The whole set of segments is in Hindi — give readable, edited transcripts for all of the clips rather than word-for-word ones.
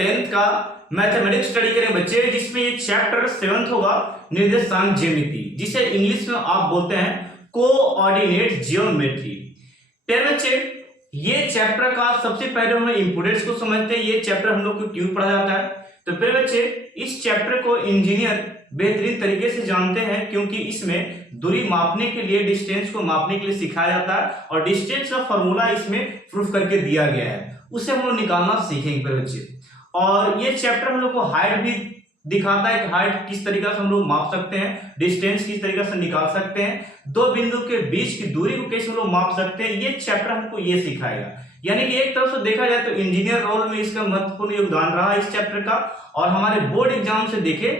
10th का मैथमेटिक्स स्टडी करें बच्चे, जिसमें ये चैप्टर 7th होगा निर्देशांक ज्यामिति, जिसे इंग्लिश में आप बोलते हैं कोऑर्डिनेट जियोमेट्री। प्यारे बच्चे, ये चैप्टर का सबसे पहले हम इंपोर्टेंस को समझते हैं, ये चैप्टर हम लोग को क्यों पढ़ा जाता है। तो प्यारे बच्चे, इस चैप्टर को इंजीनियर बेहतरीन तरीके से जानते हैं, क्योंकि इसमें दूरी मापने के लिए, डिस्टेंस को मापने के लिए सिखाया जाता है, और डिस्टेंस का फॉर्मूला इसमें प्रूफ करके दिया गया है, उसे हम लोग निकालना सीखेंगे प्यारे बच्चे। और ये चैप्टर हम लोग को हाइट भी दिखाता है कि हाइट किस तरीके से हम लोग माप सकते हैं, डिस्टेंस किस तरीके से निकाल सकते हैं, दो बिंदु के बीच की दूरी को कैसे हम लोग माप सकते हैं, ये चैप्टर हमको ये सिखाएगा। यानी कि एक तरफ से देखा जाए तो इंजीनियर रोल में इसका महत्वपूर्ण योगदान रहा इस चैप्टर का। और हमारे बोर्ड एग्जाम से देखें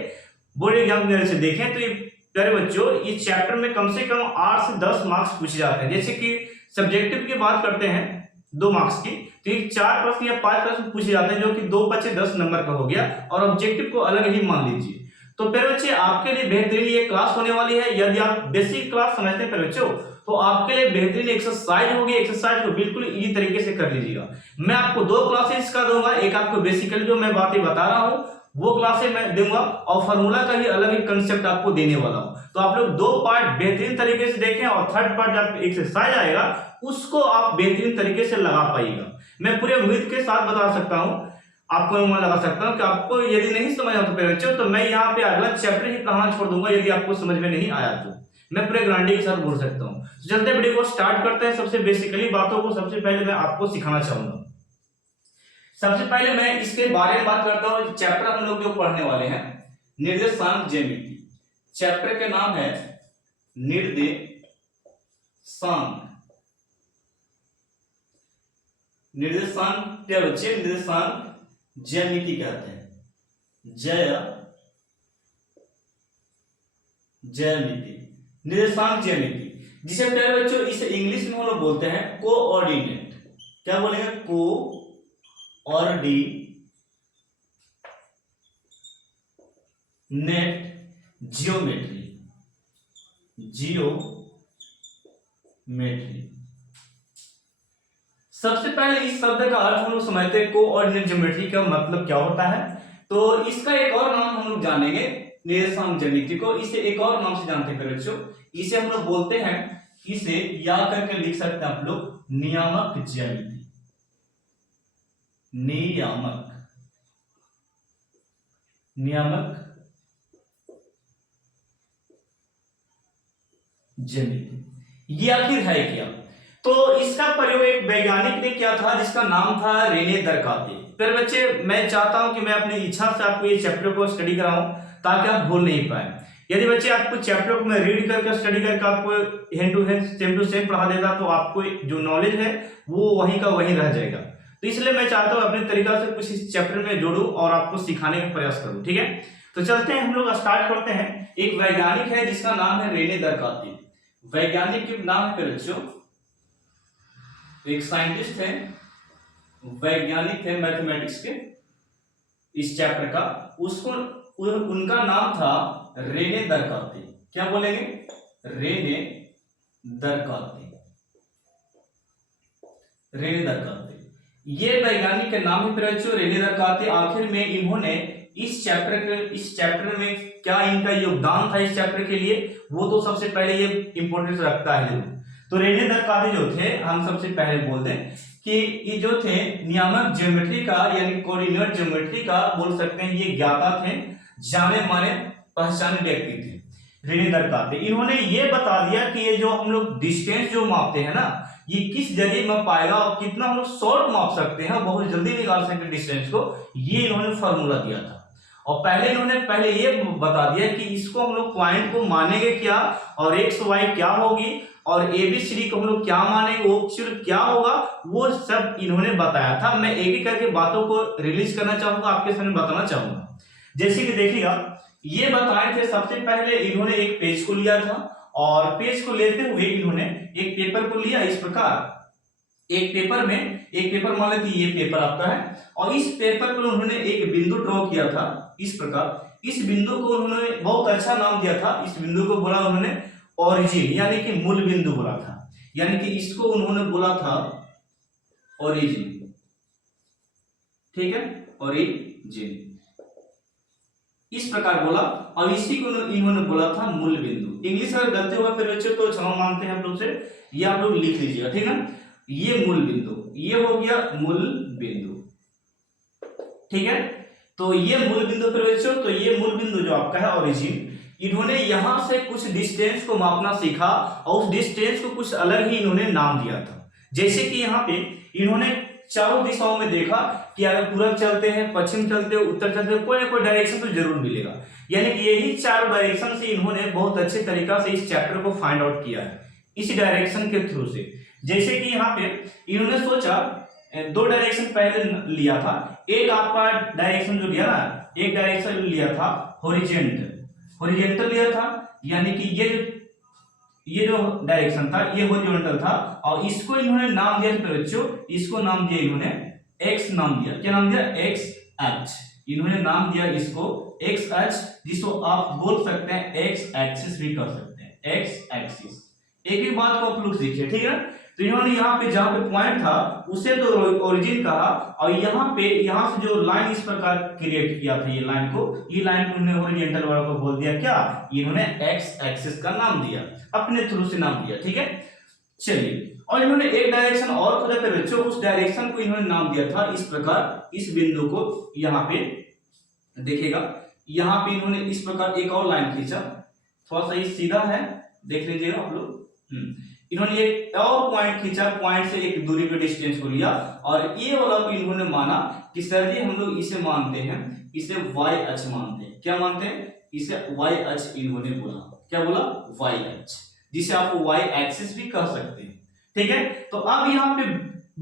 तो ये प्यारे बच्चों, इस चैप्टर में कम से कम 8 से 10 मार्क्स पूछे जाते हैं। जैसे कि सब्जेक्टिव की बात करते हैं 2 मार्क्स की, तो ये 4 प्रश्न या 5 प्रश्न पूछे जाते हैं, जो कि 2 बचे 10 नंबर का हो गया, और ऑब्जेक्टिव को अलग ही मान लीजिए। तो प्यारे बच्चे, आपके लिए बेहतरीन ये क्लास होने वाली है। यदि आप बेसिक क्लास समझते हैं प्यारे बच्चों, तो आपके लिए बेहतरीन एक्सरसाइज होगी। एक्सरसाइज को बिल्कुल इजी तरीके से कर लीजिएगा। मैं आपको 2 क्लासेस का दूंगा, एक आपको बेसिकली जो मैं बातें बता रहा हूँ वो क्लासेस मैं दूंगा, और फार्मूला का ही अलग ही कंसेप्ट आपको देने वाला हूं। तो आप लोग 2 पार्ट बेहतरीन तरीके से देखें, और 3rd पार्ट जब एक्सरसाइज आएगा उसको आप बेहतरीन तरीके से लगा पाइएगा। मैं पूरे उम्मीद के साथ बता सकता हूं, आपको मैं लगा सकता हूं कि आपको यदि नहीं समझ आता तो बच्चों, तो मैं यहाँ पे अगला चैप्टर ही पढ़ाना छोड़ दूंगा यदि आपको समझ में नहीं आया तो। मैं पूरे गारंटी के साथ बोल सकता हूँ। चलते वीडियो को स्टार्ट करते हैं। सबसे बेसिकली बातों को सबसे पहले मैं आपको सिखाना चाहूंगा। सबसे पहले मैं इसके बारे में बात करता हूँ। चैप्टर हम लोग जो पढ़ने वाले हैं निर्देशांक ज्यामिति, चैप्टर का नाम है निर्देशांक। निर्देशांक क्या बच्चे? निर्देशांक ज्यामिति कहते हैं, ज्यामिति, निर्देशांक ज्यामिति, जिसे प्यारे बच्चों इसे इंग्लिश में हम लोग बोलते हैं कोऑर्डिनेट। क्या बोलेंगे? कोऑर्डिनेट जियोमेट्री, सबसे पहले इस शब्द का अर्थ हम लोग समझते हैं। कोऑर्डिनेट ज्योमेट्री का मतलब क्या होता है, तो इसका एक और नाम हम लोग जानेंगे निर्देशांक ज्यामिति को। इसे एक और नाम से जानते हैं बच्चों, इसे हम लोग बोलते हैं, इसे या करके लिख सकते हैं आप लोग, नियामक ज्यामिति। नियामक ज्यामिति, ये आखिर है क्या? तो इसका प्रयोग एक वैज्ञानिक ने किया था जिसका नाम था रेने दरकाते। फिर बच्चे, मैं चाहता हूं कि मैं अपनी इच्छा से आपको ये चैप्टर को स्टडी कराऊं ताकि आप भूल नहीं पाए। यदि बच्चे आपको चैप्टर को मैं रीड करके स्टडी करके आपको hand to hand same to same पढ़ा देता, तो आपको जो नॉलेज है वो वहीं का वहीं रह जाएगा। तो इसलिए मैं चाहता हूं अपने तरीका से कुछ इस चैप्टर में जोड़ूं और आपको सिखाने का प्रयास करूं। ठीक है, तो चलते हैं, हम लोग स्टार्ट करते हैं। एक वैज्ञानिक है जिसका नाम है रेने दरकाते। वैज्ञानिक के नाम है बच्चों, एक साइंटिस्ट है, वैज्ञानिक थे मैथमेटिक्स के इस चैप्टर का, उसको उनका नाम था रेने दरकाते। क्या बोलेंगे? रेने दरकाते। ये वैज्ञानिक के नाम है बच्चों रेने दरकाते। आखिर में इन्होंने इस चैप्टर में क्या इनका योगदान था इस चैप्टर के लिए, वो तो सबसे पहले ये इंपॉर्टेंस रखता है जरूर। तो रेने दरकाते जो थे, हम सबसे पहले बोल दें कि ये जो थे नियामक ज्योमेट्री का यानी कोऑर्डिनेट ज्योमेट्री का बोल सकते हैं, ये ज्ञाता थे, जाने माने पहचाने व्यक्ति थे रेने दरकाते। इन्होंने ये बता दिया कि ये जो हम लोग डिस्टेंस जो मापते हैं ना, ये किस जगह माप पाएगा और कितना हम लोग शॉर्ट माप सकते हैं, बहुत जल्दी निकाल सकते हैं डिस्टेंस को, ये इन्होंने फॉर्मूला दिया था। और पहले ये बता दिया कि इसको हम लोग पॉइंट को मानेंगे क्या, और एक्स वाई क्या होगी, और ABCD को हम लोग क्या मानेंगे, वो क्या होगा, वो सब इन्होंने बताया था। मैं एक एक करके बातों को रिलीज करना चाहूंगा, आपके सामने बताना चाहूंगा। जैसे कि देखिएगा, ये बताए थे, सबसे पहले इन्होंने एक पेज को लिया था, और पेज को लेते हुए इन्होंने एक पेपर को लिया इस प्रकार। एक पेपर मान लेते ये पेपर आपका है, और इस पेपर पर उन्होंने एक बिंदु ड्रॉ किया था इस प्रकार। इस बिंदु को उन्होंने बहुत अच्छा नाम दिया था। इस बिंदु को बोला उन्होंने ओरिजिन, यानी कि मूल बिंदु बोला था, यानी कि इसको उन्होंने बोला था ओरिजिन। ठीक है, ओरिजिन। ओरिजिन, इस प्रकार बोला। और इसी को इन्होंने बोला था मूल बिंदु। इंग्लिश अगर गलती होगा फिर बच्चों तो क्षमा मांगते हैं हम लोग से, ये आप लोग लिख लीजिएगा, ठीक है। ये मूल बिंदु, ये हो गया मूल बिंदु, ठीक है। तो ये मूल बिंदु फिर बच्चों, तो ये मूल बिंदु जो आपका है ओरिजिन, इन्होंने यहां से कुछ डिस्टेंस को मापना सीखा और उस डिस्टेंस को कुछ अलग ही इन्होंने नाम दिया था। जैसे कि यहाँ पे इन्होंने चारों दिशाओं में देखा कि अगर पूरब चलते हैं, पश्चिम चलते हैं, उत्तर चलते हैं, कोई ना कोई डायरेक्शन तो जरूर मिलेगा। यानी कि यही चारों डायरेक्शन से इन्होंने बहुत अच्छे तरीका से इस चैप्टर को फाइंड आउट किया है, इसी डायरेक्शन के थ्रू से। जैसे कि यहाँ पे इन्होंने सोचा, दो डायरेक्शन पहले लिया था। एक आपका डायरेक्शन जो लिया ना, एक डायरेक्शन लिया था हॉरिजॉन्टल लिया था, यानी कि ये जो डायरेक्शन था ये हॉरिजॉन्टल था, और इसको इन्होंने नाम दिया था बच्चों, इसको नाम दिया इन्होंने एक्स नाम दिया। क्या नाम दिया? X x. इन्होंने नाम दिया इसको एक्स एक्स, जिसको आप बोल सकते हैं एक्स एक्सिस भी कर सकते हैं, एक्स एक्सिस। एक ही बात को आप लोग सीखिए, ठीक है। तो इन्होंने यहाँ पे जहां पे पॉइंट था उसे तो ओरिजिन कहा, और यहाँ से जो लाइन इस प्रकार क्रिएट किया था, ये लाइन को उन्होंने हॉरिजॉन्टल वाला को बोल दिया क्या, इन्होंने एक्स एक्सिस का नाम दिया, अपने थ्रू से नाम दिया, ठीक है। चलिए, और इन्होंने एक डायरेक्शन और खोजा था बच्चों, उस डायरेक्शन को इन्होंने नाम दिया था इस प्रकार। इस बिंदु को यहाँ पे देखिएगा, यहाँ पे इन्होंने इस प्रकार एक और लाइन खींचा, थोड़ा सा ये सीधा है, देख लीजिएगा आप लोग। इन्होंने एक और पॉइंट खींचा, पॉइंट से एक दूरी पे डिस्टेंस को लिया, और ये वाला भी इन्होंने माना कि सर जी हम लोग इसे मानते हैं, इसे वाई अक्ष मानते हैं। क्या मानते हैं? इसे वाई अक्ष इन्होंने बोला। क्या बोला? वाई अक्ष, जिसे आप वाई एक्सिस भी कह सकते हैं, ठीक है। तो अब यहाँ पे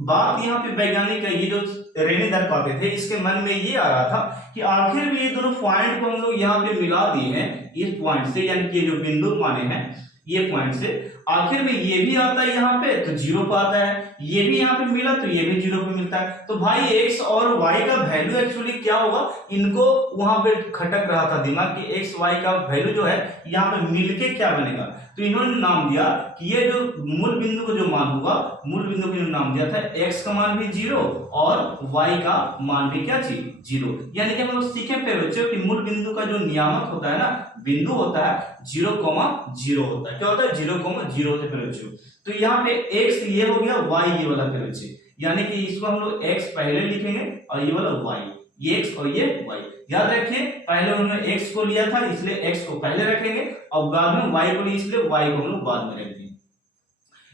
बात, यहाँ पे वैज्ञानिक ये जो रेने दर पाते थे, इसके मन में ये आ रहा था कि आखिर में ये दोनों पॉइंट को हम लोग यहाँ पे मिला दिए हैं इस पॉइंट से, यानी कि जो बिंदु माने हैं ये पॉइंट से, आखिर में ये भी आता है यहाँ पे तो जीरो पे आता है, ये भी यहाँ पे मिला तो ये भी जीरो पे मिलता है। तो भाई एक्स और वाई का वैल्यू एक्चुअली क्या होगा, इनको वहां पे खटक रहा था दिमाग कि एक्स वाई का वैल्यू जो है यहाँ पे मिलके क्या बनेगा। तो इन्होंने नाम दिया कि ये जो मूल बिंदु को जो मान होगा, मूल बिंदु को नाम दिया था एक्स का मान भी जीरो और वाई का मान भी क्या चीज, जीरो। यानी कि हम लोग सीखे पे बच्चों कि मूल बिंदु का जो नियामक होता है ना, बिंदु होता है 0,0 होता है। क्या होता है? 0,0 होता है बच्चों। तो यहाँ पे x ये हो गया, y ये वाला पे बच्चे, यानी कि इसको हम लोग x पहले लिखेंगे और ये वाला y, ये x और ये y। याद रखिए, पहले उन्होंने x को लिया था इसलिए x को पहले रखेंगे, और बाद में y को लिया इसलिए y को हम लोग बाद में रखेंगे।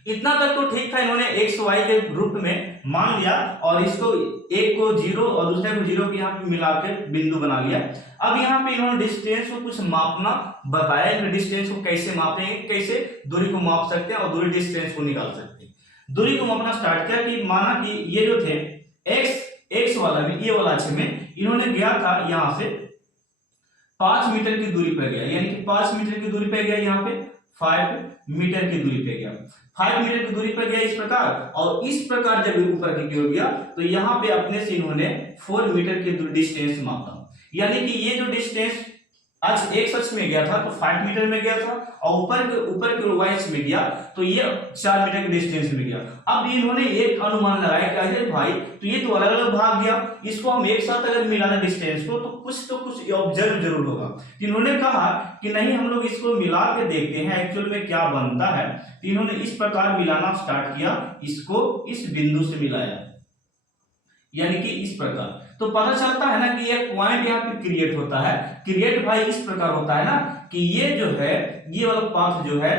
इतना तक तो ठीक था, इन्होंने एक्स वाई के रूप में मान लिया, और इसको एक को जीरो और दूसरे को जीरो के यहाँ पे मिला के बिंदु बना लिया। अब यहाँ पे इन्होंने डिस्टेंस को कुछ मापना बताया, डिस्टेंस को कैसे मापेंगे, कैसे दूरी को माप सकते हैं और दूरी डिस्टेंस को निकाल सकते हैं। दूरी को मापना स्टार्ट किया कि माना कि ये जो थे एक्स वाला में, ये वाला अक्ष में इन्होंने गया था यहाँ से 5 मीटर की दूरी पर गया, यानी कि 5 मीटर की दूरी पर गया, यहाँ पे 5 मीटर की दूरी पे गया, 5 मीटर की दूरी पर गया इस प्रकार, और इस प्रकार जब ऊपर की ओर गया तो यहाँ पे अपने से इन्होंने 4 मीटर की डिस्टेंस मापा। यानी कि ये जो डिस्टेंस आज एक्स अक्ष में गया था तो 5 मीटर में गया था, और ऊपर के वाई अक्ष में गया तो ये 4 मीटर की डिस्टेंस में गया। अब इन्होंने एक अनुमान लगाया कि अरे भाई तो ये तो अलग अलग भाग गया, इसको हम एक साथ अगर मिला दें डिस्टेंस को तो कुछ ऑब्जर्व जरूर होगा। इन्होंने कहा कि नहीं, हम लोग इसको मिला के देखते हैं एक्चुअल में क्या बनता है। तो इन्होंने इस प्रकार मिलाना स्टार्ट किया, इसको इस बिंदु से मिलाया, यानी कि इस प्रकार। तो पता चलता है ना कि एक पॉइंट यहाँ पे क्रिएट होता है। क्रिएट भाई इस प्रकार होता है ना कि ये जो है, ये वाला पाथ जो है,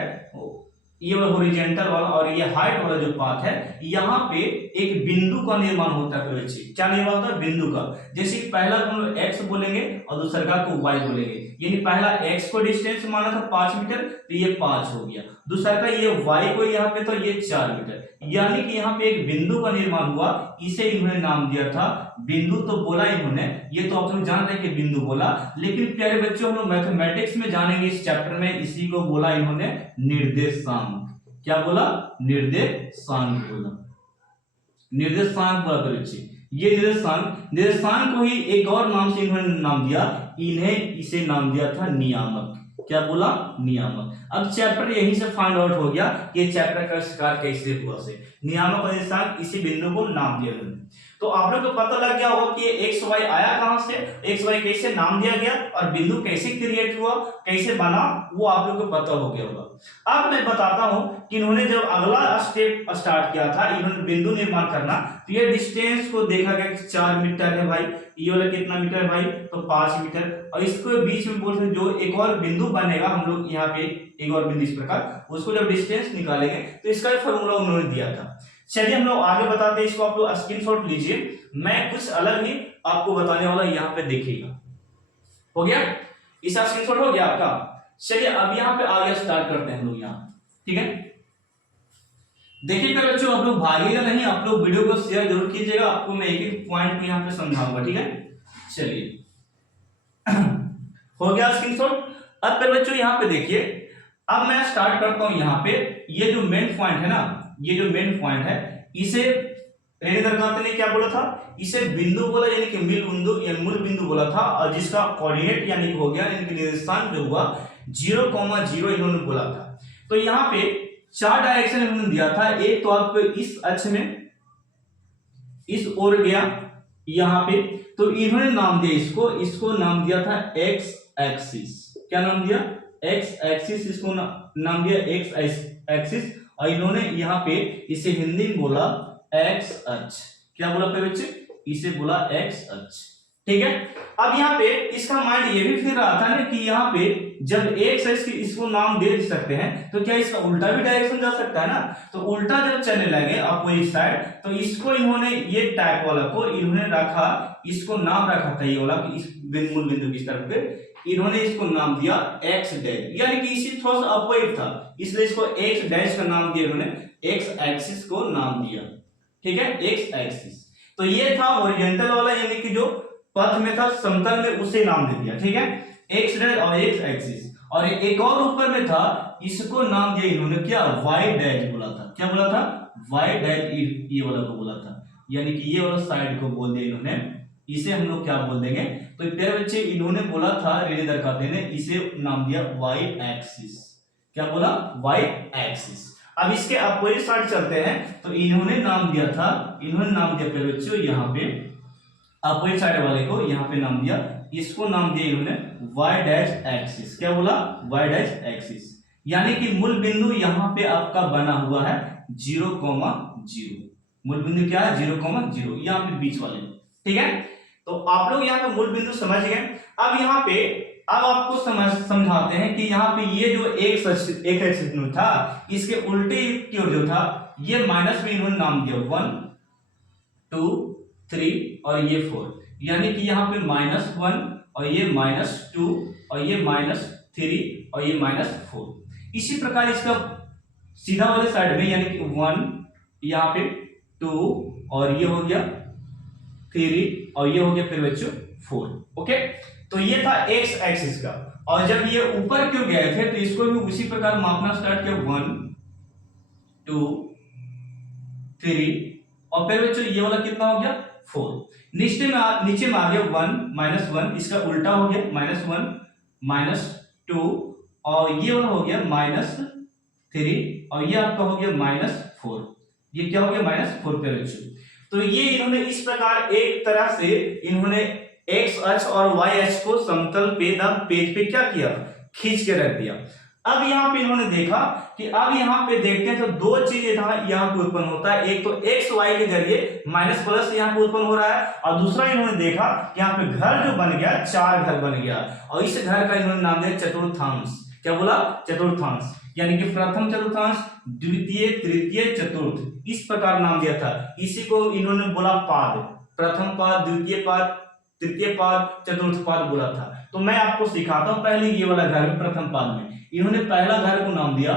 ये वाला हॉरिजॉन्टल वाला और ये हाइट वाला जो पाथ है, यहाँ पे एक बिंदु का निर्माण होता है। क्या निर्माण होता है? बिंदु का। जैसे पहला हम लोग x बोलेंगे और दूसरा को y बोलेंगे, यानी पहला x को डिस्टेंस माना था 5 मीटर तो ये 5 हो गया, दूसरा का ये y को यहाँ पे तो ये 4 मीटर, यानी कि यहाँ पे एक बिंदु का निर्माण हुआ। इसे इन्होंने नाम दिया था बिंदु। तो बोला इन्होंने, ये तो आप लोग जान रहे हैं कि बिंदु बोला, लेकिन प्यारे बच्चों हम लोग मैथमेटिक्स में जानेंगे इस चैप्टर में, इसी को बोला इन्होंने निर्देशांक। क्या बोला? निर्देशांक बोला, निर्देशांक बोला बच्चे। ये निर्देशांक को ही एक और नाम से इन्होंने नाम दिया, इसे नाम दिया था नियामक। क्या बोला? नियामक। अब चैप्टर यहीं से फाइंड आउट हो गया कि चैप्टर का शिकार कैसे हुआ से नियामक और निर्देशांक, इसी बिंदु को नाम दिया उन्होंने। तो आप लोग को पता लग गया होगा कि ये एक्स वाई आया कहां से, एक्स वाई कैसे नाम दिया गया और बिंदु कैसे क्रिएट हुआ, कैसे बना, वो आप लोग को पता हो गया होगा। अब मैं बताता हूं कि इन्होंने जब अगला स्टेप स्टार्ट किया था, इन्होंने बिंदु निर्माण करना, तो ये डिस्टेंस को देखा गया कि 4 मीटर है भाई, ये वाला कितना मीटर है भाई, तो 5 मीटर, और इसको बीच में बोलते जो एक और बिंदु बनेगा, हम लोग यहाँ पे एक और बिंदु इस प्रकार, उसको जब डिस्टेंस निकालेंगे तो इसका फॉर्मूला उन्होंने दिया था। चलिए हम लोग आगे बताते हैं, इसको आप लोग स्क्रीनशॉट लीजिए, मैं कुछ अलग ही आपको बताने वाला, यहाँ पे देखिएगा। हो गया, इसका स्क्रीनशॉट हो गया आपका। चलिए अब यहाँ पे आगे स्टार्ट करते हैं हम लोग यहाँ, ठीक है। देखिए मेरे बच्चों, आप लोग भागिएगा नहीं, आप लोग वीडियो को शेयर जरूर कीजिएगा, आपको मैं एक एक पॉइंट को यहाँ पे समझाऊंगा, ठीक है। चलिए हो गया स्क्रीनशॉट। अब मेरे बच्चों यहाँ पे देखिए, अब मैं स्टार्ट करता हूं यहाँ पे, ये जो मेन पॉइंट है ना, ये जो मेन पॉइंट है, इसे रेनी दरगाह ने क्या बोला था, इसे बिंदु बोला, यानी कि मूल बिंदु बोला था, और जिसका कोऑर्डिनेट यानी कि हो गया, यानी कि निर्देशांक जो हुआ 0,0 इन्होंने बोला था। तो यहाँ पे 4 डायरेक्शन इन्होंने दिया था, एक तो आपको इस अक्ष में इस ओर गया यहाँ पे, तो इन्होंने नाम दिया इसको नाम दिया था एक्स एक्सिस। क्या नाम दिया, एक्स एक्सिस, इसको नाम दिया एक्स एक्सिस, और इन्होंने यहाँ पे इसे हिंदी में बोला एक्स अक्ष। क्या बोला पे बच्चे, इसे बोला एक्स अक्ष, ठीक है। अब यहाँ पे इसका माइंड ये भी फिर रहा था ना कि यहाँ पे जब एक्स अक्ष इसको नाम दे सकते हैं, तो क्या इसका उल्टा भी डायरेक्शन जा सकता है ना, तो उल्टा जब चलने लगे अपोजिट साइड, तो इसको इन्होंने ये टाइप वाला को इन्होंने रखा, इसको नाम रखा था ये वाला, इस मूल बिंदु की तरफ पे इन्होंने इसको नाम दिया एक्स डैश, यानी कि इसी थोड़ा सा अपोजिट था, इसलिए इसको एक्स डैश का नाम दिया इन्होंने, एक्स एक्सिस को नाम दिया, ठीक है, एक्स एक्सिस। तो ये था हॉरिजॉन्टल वाला, यानी कि जो पथ में था, समतल में, उसे नाम दे दिया, ठीक है, एक्स डैश और एक्स एक्सिस। और एक और ऊपर में था, इसको नाम दिया इन्होंने क्या, वाई डैश बोला था। क्या बोला था, वाई डैश, ये वाला को बोला था, यानी कि ये वाला साइड को बोल दिया इन्होंने, इसे हम लोग क्या बोल देंगे, तो प्यारे बच्चे इन्होंने बोला था, रेनी दरगाह ने इसे नाम दिया वाई एक्सिस। क्या बोला, वाई एक्सिस। अब इसके अपोजिट साइड चलते हैं, तो इन्होंने नाम दिया प्यारे बच्चों यहाँ पे अपोजिट साइड वाले को यहाँ पे नाम दिया, इसको नाम दिया इन्होंने y डैश एक्सिस। क्या बोला, y डैश एक्सिस, यानी कि मूल बिंदु यहाँ पे आपका बना हुआ है 0,0। मूल बिंदु क्या है, 0,0, यहाँ पे बीच वाले, ठीक है। तो आप लोग यहाँ पे मूल बिंदु समझ गए। अब यहाँ पे अब आपको समझाते हैं कि यहाँ पे ये जो एक एक्सिस था, इसके उल्टे की ओर जो था, ये माइनस में इन्होंने नाम दिया 1 2 3 और ये 4, यानी कि यहाँ पे -1 और ये -2 और ये -3 और ये -4। इसी प्रकार इसका सीधा वाले साइड में, यानी कि 1 यहाँ पे 2 और ये हो गया 3 और ये हो गया फिर बच्चों 4। ओके, तो ये था एक्स एक्सिस का। और जब ये ऊपर क्यों गए थे, तो इसको भी उसी प्रकार मापना स्टार्ट किया 1 2 3 और फिर बच्चों ये वाला कितना हो गया 4। नीचे में आ गया 1 -1, इसका उल्टा हो गया -1 -2 और ये वाला हो गया -3 और ये आपका हो गया -4। ये क्या हो गया -4 पे बच्चों। तो ये इन्होंने इस प्रकार एक तरह से इन्होंने एक्स अक्ष और वाई अक्ष को समतल पे पेज पे क्या किया, खींच के रख दिया। अब यहाँ पे इन्होंने देखा कि अब यहाँ पे देखते हैं तो दो चीजें यहाँ पे उत्पन्न होता है, एक तो एक्स वाई के जरिए माइनस प्लस यहाँ पे उत्पन्न हो रहा है, और दूसरा इन्होंने देखा कि यहाँ पे घर जो बन गया 4 घर बन गया, और इस घर का इन्होंने नाम दिया चतुर्थांश। क्या बोला, चतुर्थांश, यानी कि प्रथम चतुर्थांश, द्वितीय, तृतीय, चतुर्थ, इस प्रकार नाम दिया था। इसी को इन्होंने बोला पाद, प्रथम पाद, द्वितीय पाद, तृतीय पाद, चतुर्थ पाद बोला था। तो मैं आपको सिखाता हूं, पहले ये वाला घर में प्रथम पाद में इन्होंने पहला घर को नाम दिया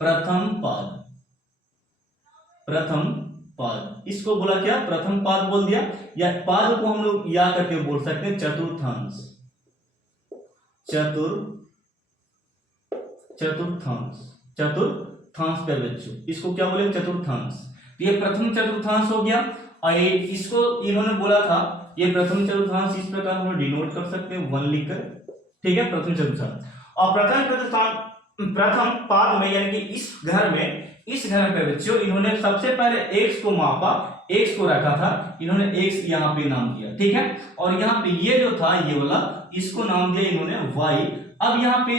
प्रथम पाद। प्रथम पाद, इसको बोला क्या, प्रथम पाद बोल दिया, या पाद को हम लोग या करके बोल सकते हैं चतुर्थांश। चतुर्थांश पे बच्चों इसको क्या बोले, चतुर्थांश। ये प्रथम चतुर्थांश हो गया, और इसको इन्होंने बोला था ये प्रथम चतुर्थांश, इस प्रकार हम डिनोट कर सकते हैं 1 लिखकर, ठीक है, प्रथम चतुर्थांश। और प्रथम चतुर्थांश प्रथम पाद में यानी कि इस घर में बच्चों इन्होंने सबसे पहले x को मापा, x को रखा था, इन्होंने x यहाँ पे नाम दिया, ठीक है। और यहाँ पे ये जो था ये वाला, इसको नाम दिया इन्होंने y। अब यहाँ पे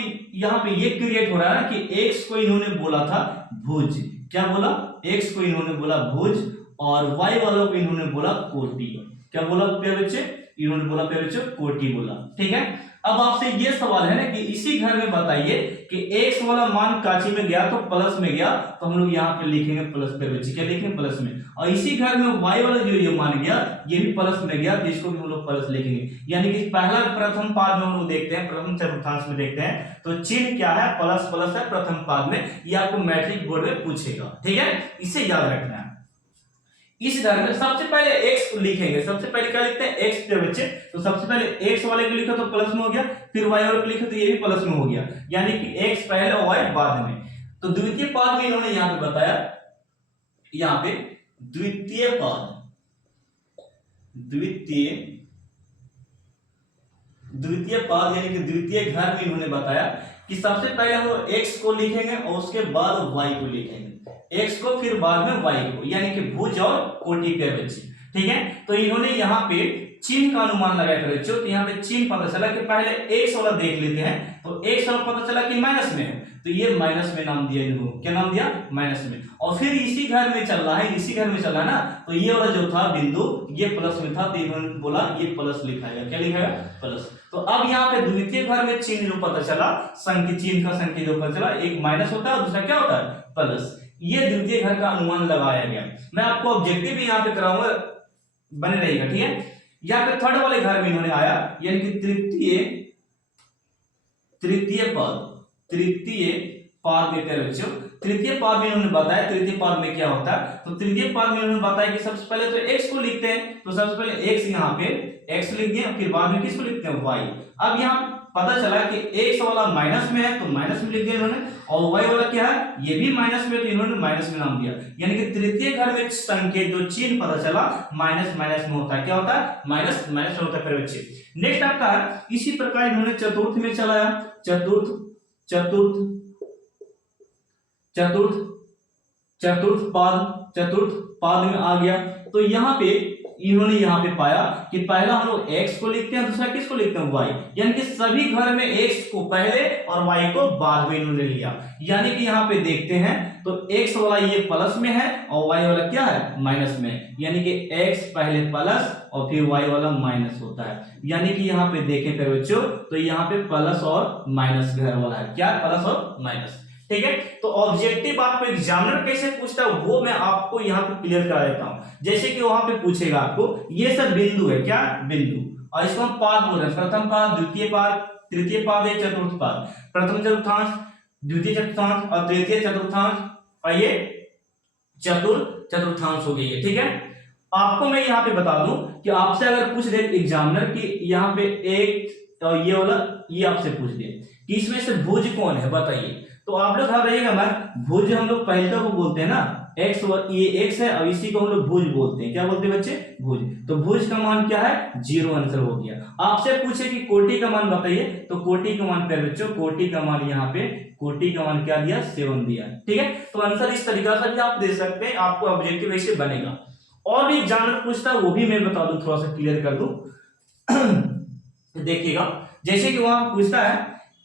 ये क्रिएट हो रहा है कि x को इन्होंने बोला था भुज, क्या बोला, x को इन्होंने बोला भुज और y वालों को इन्होंने बोला कोटि। क्या बोला प्यारे बच्चे, इन्होंने बोला प्यारे बच्चों कोटि बोला, ठीक है। अब आपसे ये सवाल है ना कि इसी घर में बताइए कि x वाला मान काची में गया तो प्लस में गया, तो हम लोग यहाँ पे लिखेंगे प्लस पे बच्चे, क्या लिखेंगे प्लस में। और इसी घर में y वाला जो ये मान गया ये भी प्लस में गया, तो इसको भी हम लोग प्लस लिखेंगे। यानी कि पहला प्रथम पाद में हम लोग देखते हैं, प्रथम चतुर्थांश में देखते हैं, तो चिन्ह क्या है, प्लस प्लस है प्रथम पाद में, ये आपको मैट्रिक बोर्ड में पूछेगा, ठीक है, इसे याद रखना है। इस घर में सबसे पहले x लिखेंगे, सबसे पहले क्या लिखते हैं x पे बच्चे, तो सबसे पहले x वाले को लिखो तो प्लस में हो गया, फिर y वाले को लिखो तो ये भी प्लस में हो गया, यानी कि x पहले और y बाद में। तो द्वितीय पाद में इन्होंने यहाँ पे बताया, यहाँ पे द्वितीय पाद, द्वितीय पाद यानी कि द्वितीय घर में इन्होंने बताया कि सबसे पहले हम लोग x को लिखेंगे और उसके बाद y को लिखेंगे, x को फिर बाद में y को, यानी कि भुज और कोटि पे बच्चे, ठीक है। तो इन्होंने यहाँ पे चिन्ह का अनुमान लगाया था बच्चों, तो यहाँ पे चिन्ह पता चला कि पहले x वाला देख लेते हैं, तो x वाला पता चला कि माइनस में है, तो ये माइनस में नाम दिया इन्होंने, क्या नाम दिया, माइनस में। और फिर इसी घर में चल रहा है, ना, तो ये वाला जो था बिंदु ये प्लस में था, तो इन्होंने बोला ये प्लस लिखाएगा, क्या लिखाएगा, प्लस। तो अब यहाँ पे द्वितीय घर में चिन्ह जो पता चला, चिन्ह का संकेत जो पता चला, एक माइनस होता है और दूसरा क्या होता है, प्लस। ये द्वितीय घर का अनुमान लगाया गया। मैं आपको ऑब्जेक्टिव भी यहाँ पे कराऊंगा, बने रहेगा, ठीक है। यहाँ पे थर्ड वाले घर में इन्होंने आया, यानी कि तृतीय पाद में क्या बच्चों, तृतीय पाद में इन्होंने बताया तृतीय पाद में क्या होता है, तो तृतीय पाद में इन्होंने बताया कि सबसे पहले तो x को लिखते हैं, तो सबसे पहले x यहाँ पे x लिख दिया, फिर बाद में किसको लिखते हैं, y। अब यहाँ पता चला कि x वाला माइनस में है तो माइनस में लिख दिया इन्होंने, और y वाला क्या है, ये भी माइनस में, तो इन्होंने माइनस में नाम दिया। यानी कि तृतीय घर में संकेत जो चिन्ह पता चला माइनस माइनस में होता है, क्या होता है, माइनस माइनस में होता है प्यारे बच्चे। नेक्स्ट आपका है, इसी प्रकार इन्होंने चतुर्थ में चलाया, चतुर्थ पाद में आ गया। तो यहाँ पे इन्होंने यहाँ पे पाया कि पहला हम लोग x को लिखते हैं, दूसरा किसको लिखते हैं, y। यानी कि सभी घर में x को पहले और y को बाद में इन्होंने लिया। यानी कि यहाँ पे देखते हैं तो x वाला ये प्लस में है और y वाला क्या है, माइनस में, यानी कि x पहले प्लस और फिर y वाला माइनस होता है। यानी कि यहाँ पे देखें प्यारे बच्चों, तो यहाँ पे प्लस और माइनस घर वाला है, क्या, प्लस और माइनस, ठीक है। तो ऑब्जेक्टिव आपको एग्जामिनर कैसे पूछता है वो मैं आपको यहाँ पे क्लियर करा देता हूँ। जैसे कि वहां पे पूछेगा आपको, ये सब बिंदु है, क्या, बिंदु, और इसको हम पाद बोल रहे हैं, प्रथम पाद, द्वितीय पाद, तृतीय पाद है, चतुर्थ पाद, प्रथम चतुर्थांश, द्वितीय चतुर्थांश और तृतीय चतुर्थांश, और ये चतुर्थांश हो गई है, ठीक है। आपको मैं यहाँ पे बता दूं कि आपसे अगर पूछ दे एग्जामिनर की यहाँ पे एक और ये वाला, ये आपसे पूछ दे कि इसमें से भुज कौन है बताइए, तो आप लोग घबराइएगा मत, भुज हम लोग पहले को बोलते हैं ना, x, ये x है और इसी को हम लोग भुज बोलते हैं, क्या बोलते हैं बच्चे, भुज। तो भुज का मान क्या है, 0, आंसर हो गया। आपसे पूछे कि कोटि का मान बताइए, तो कोटि का मान प्यारे बच्चों, कोटि का मान यहाँ पे, कोटि का मान क्या दिया, 7 दिया, ठीक है। तो आंसर इस तरीका से भी आप दे सकते हैं, आपको ऑब्जेक्टिव ऐसे बनेगा। और भी एग्जामिनर पूछता है वो भी मैं बता दूं, थोड़ा सा क्लियर कर दूं। देखिएगा, जैसे कि वहां पूछता है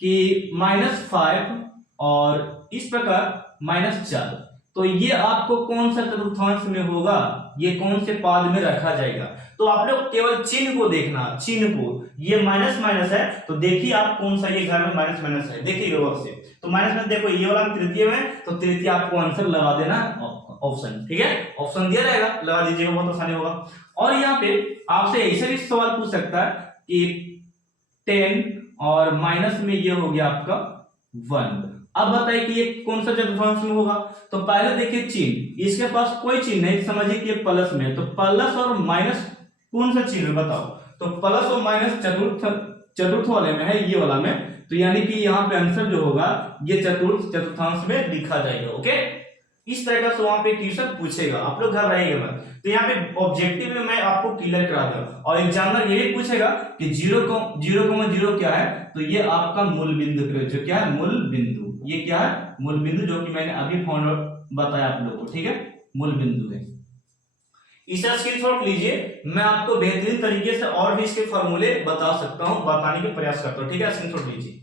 कि -5 और इस प्रकार -4, तो ये आपको कौन सा चतुर्थांश में होगा, ये कौन से पाद में रखा जाएगा। तो आप लोग केवल चिन्ह को देखना, चिन्ह को, ये माइनस माइनस है तो देखिए आप कौन सा ये घर में माइनस माइनस है, देखिए गौर से, तो माइनस में देखो ये वाला तृतीय में, तो तृतीय आपको आंसर लगा देना ऑप्शन, ठीक है, ऑप्शन दिया रहेगा, लगा दीजिएगा, बहुत आसानी होगा। और यहाँ पे आपसे ऐसे भी सवाल पूछ सकता है कि 10 और माइनस में ये हो गया आपका 1, अब बताइए कि ये कौन सा चतुर्थांश में होगा। तो पहले देखिए चिन्ह, इसके पास कोई चिन्ह नहीं, समझिए कि ये प्लस में है, तो प्लस और माइनस कौन सा चिन्ह है बताओ, तो प्लस और माइनस चतुर्थ वाले में है, ये वाला में, तो यानी कि यहाँ पे आंसर जो होगा ये चतुर्थांश में लिखा जाएगा, ओके। इस तरह का वहां पे क्वेश्चन पूछेगा, आप लोग घबराइएगा मत। तो यहाँ पे ऑब्जेक्टिव में मैं आपको क्लियर करा दूं, और एग्जामिनर ये भी पूछेगा कि 0,0 क्या है, तो ये आपका मूल बिंदु, क्या है, मूल बिंदु, ये क्या है, मूल बिंदु, जो कि मैंने अभी फाउंड बताया आप लोगों को, ठीक है, मूल बिंदु है। इसका स्क्रीनशॉट लीजिए, मैं आपको बेहतरीन तरीके से और भी इसके फॉर्मूले बता सकता हूं, बताने के प्रयास करता हूं, ठीक है, स्क्रीनशॉट लीजिए।